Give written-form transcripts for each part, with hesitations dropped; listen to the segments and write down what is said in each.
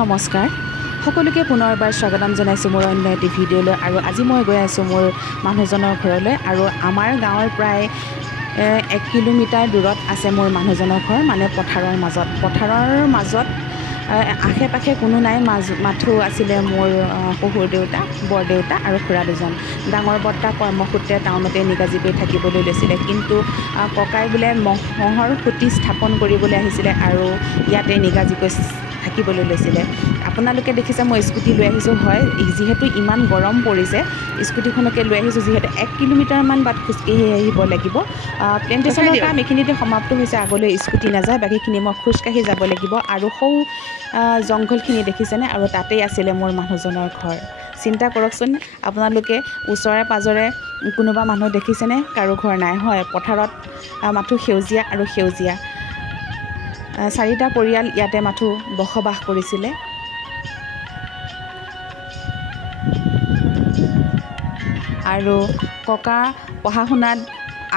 নমস্কাৰ সকলোকে পুনৰবাৰ স্বাগতম জনাইছোঁ মোৰ অন্য এটি ভিডিঅ'লৈ আৰু আজি মই গৈ আছোঁ মোৰ মানুহজনৰ ঘৰলৈ আৰু আমাৰ গাঁৱৰ প্ৰায় 1 কিলোমিটাৰ দূৰত আছে মোৰ মানুহজনৰ ঘৰ মানে পথাৰৰ মাজত আশে পাশে কোনো নাই মাথো আছিলে মোৰ শহুৰ দেউতা বৰদেউতা আৰু খুৰা দুজন ডাঙৰ বৰ্তা কৰ্মসূত্ৰে টাউনতে নিগাজি কৰি থাকিবলৈ লৈছিলে কিন্তু ককাই বোলে মহৰ খুঁটি স্থাপন কৰিবলৈ আহিছিলে আৰু ইয়াতে নিগাজি কৰি থাকিবলৈ লৈছিলে আপোনালোকে দেখিছে মই স্কুটি লৈ আহিছোঁ হয় যিহেতু ইমান গৰম পৰিছে স্কুটিখনকে লৈ আহিছোঁ যিহেতু 1 কিলোমিটাৰমান বাট খোজকাঢ়ি আহিব লাগিব প্লেণ্টেশ্যনৰ কাম এইখিনিতে সমাপ্ত হৈছে আগলৈ স্কুটি নাযায় বাকীখিনি মই খোজকাঢ়ি যাব লাগিব আৰু সৌ জংঘলখিনি দেখিছেনে আৰু তাতেই আছিলে মোৰ মানুহজনৰ ঘৰ চিন্তা কৰকচোন আপোনালোকে ওচৰে পাজৰে কোনোবা মানুহ দেখিছেনে কাৰো ঘৰ নাই হয় পথাৰত মাথো সেউজীয়া আৰু সেউজীয়া 4টা পৰিয়াল ইয়াতে মাথো বসবাস কৰিছিলে আৰু ককা পঢ়া শুনাত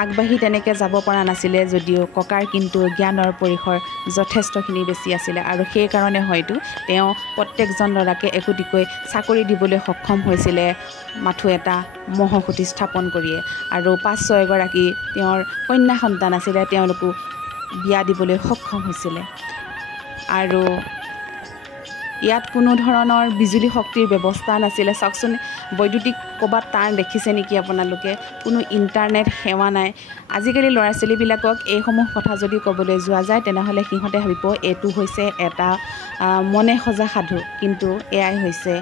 আগবাঢ়ি তেনেকৈ যাব পৰা নাছিলে যদিও ককাৰ কিন্তু জ্ঞানৰ পৰিসৰ যথেষ্টখিনি বেছি আছিলে আৰু সেইকাৰণে হয়তো তেওঁ প্ৰত্যেকজন ল'ৰাকে একোটিকৈ চাকৰি দিবলৈ সক্ষম হৈছিলে মাথো এটা মহসুঁতি স্থাপন কৰিয়ে আৰু 5-6 গৰাকী তেওঁৰ কন্যা সন্তান আছিলে তেওঁলোকো বিয়া দিবলৈ সক্ষম হৈছিলে আৰু ইয়াত কোনো ধৰণৰ বিজুলী শক্তিৰ ব্যৱস্থা নাছিলে চাওকচোন বৈদ্যুতিক ক'ৰবাত তাঁৰ দেখিছে নেকি আপোনালোকে কোনো ইণ্টাৰনেট সেৱা নাই আজিকালি ল'ৰা ছোৱালীবিলাকক এইসমূহ কথা যদি ক'বলৈ যোৱা যায় তেনেহ'লে সিহঁতে ভাবিব এইটো হৈছে এটা মনে সজা সাধু কিন্তু এয়াই হৈছে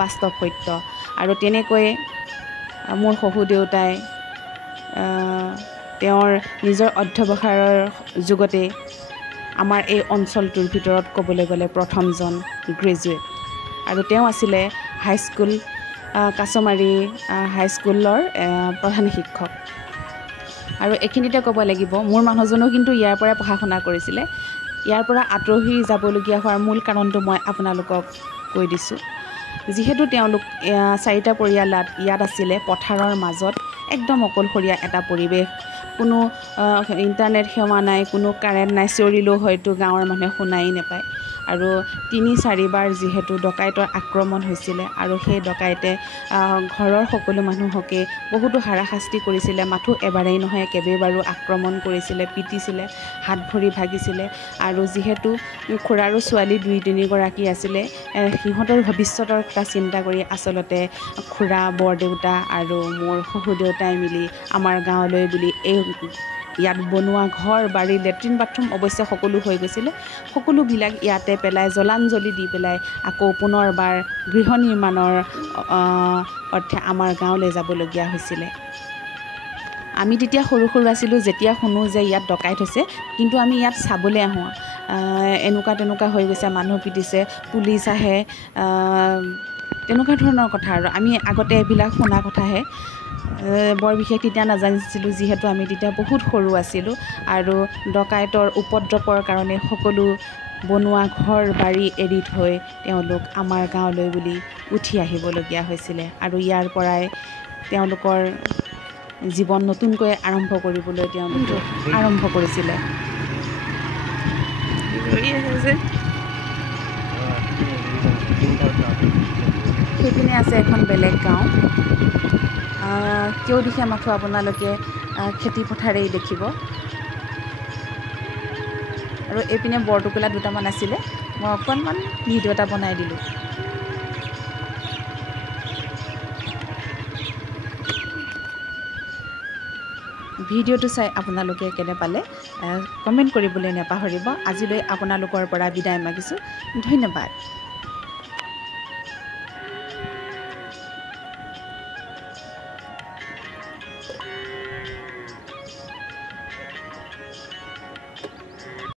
বাস্তৱ সত্য আৰু তেনেকৈ মোৰ শহুৰ দেউতাই তেওঁৰ নিজৰ অধ্যৱসায়ৰ যুগতে আমাৰ এই অঞ্চলটোৰ ভিতৰত ক'বলৈ গ'লে প্ৰথমজন গ্ৰেজুৱেট আৰু তেওঁ আছিলে হাইস্কুল কাছমাৰী হাইস্কুলৰ প্ৰধান শিক্ষক আৰু এইখিনিতে ক'ব লাগিব মোৰ মানুহজনেও কিন্তু ইয়াৰ পৰাই পঢ়া শুনা কৰিছিলে ইয়াৰ পৰা আঁতৰি যাবলগীয়া হোৱাৰ মূল কাৰণটো মই আপোনালোকক কৈ দিছোঁ যিহেতু তেওঁলোক 4টা পৰিয়াল ইয়াত আছিলে পথাৰৰ মাজত একদম অকলশৰীয়া এটা পৰিৱেশ কোনো ইণ্টাৰনেট সেৱা নাই কোনো কাৰেণ্ট নাই চিঞৰিলেও হয়তো গাঁৱৰ মানুহে শুনাই নাপায় আৰু 3-4 বাৰ যিহেতু ডকাইতৰ আক্ৰমণ হৈছিলে আৰু সেই ডকাইতে ঘৰৰ সকলো মানুহকে বহুতো হাৰাশাস্তি কৰিছিলে মাথো এবাৰেই নহয় কেইবাবাৰো আক্ৰমণ কৰিছিলে পিটিছিলে হাত ভৰি ভাগিছিলে আৰু যিহেতু খুৰাৰো ছোৱালী 2-3 গৰাকী আছিলে সিহঁতৰ ভৱিষ্যতৰ কথা চিন্তা কৰি আচলতে খুৰা বৰদেউতা আৰু মোৰ শহুৰ দেউতাই মিলি আমাৰ গাঁৱলৈ বুলি ইয়াত বনোৱা ঘৰ বাৰী লেট্ৰিন বাথৰুম অৱশ্যে সকলো হৈ গৈছিলে সকলোবিলাক ইয়াতে পেলাই জলাঞ্জলি দি পেলাই আকৌ পুনৰবাৰ গৃহ নিৰ্মাণৰ অৰ্থে আমাৰ গাঁৱলৈ যাবলগীয়া হৈছিলে আমি তেতিয়া সৰু আছিলোঁ যেতিয়া শুনো যে ইয়াত ডকাইত হৈছে কিন্তু আমি ইয়াত চাবলৈ আহোঁ এনেকুৱা হৈ গৈছে মানুহ পিটিছে পুলিচ আহে তেনেকুৱা ধৰণৰ কথা আৰু আমি আগতে এইবিলাক শুনা কথাহে বৰ বিশেষ তেতিয়া নাজানিছিলোঁ যিহেতু আমি তেতিয়া বহুত সৰু আছিলোঁ আৰু ডকাইতৰ উপদ্ৰৱৰ কাৰণে সকলো বনোৱা ঘৰ বাৰী এৰি থৈ তেওঁলোক আমাৰ গাঁৱলৈ বুলি উঠি আহিবলগীয়া হৈছিলে আৰু ইয়াৰ পৰাই তেওঁলোকৰ জীৱন নতুনকৈ আৰম্ভ কৰিবলৈ তেওঁলোকে আৰম্ভ কৰিছিলে সেইপিনে আছে এখন বেলেগ গাঁও কেউ দিশে মাথো আপোনালোকে খেতি পথাৰেই দেখিব আৰু এইপিনে বৰটোকোলা দুটামান আছিলে মই অকণমান ভিডিঅ' এটা বনাই দিলোঁ ভিডিঅ'টো চাই আপোনালোকে কেনে পালে কমেণ্ট কৰিবলৈ নাপাহৰিব আজিলৈ আপোনালোকৰ পৰা বিদায় মাগিছোঁ ধন্যবাদ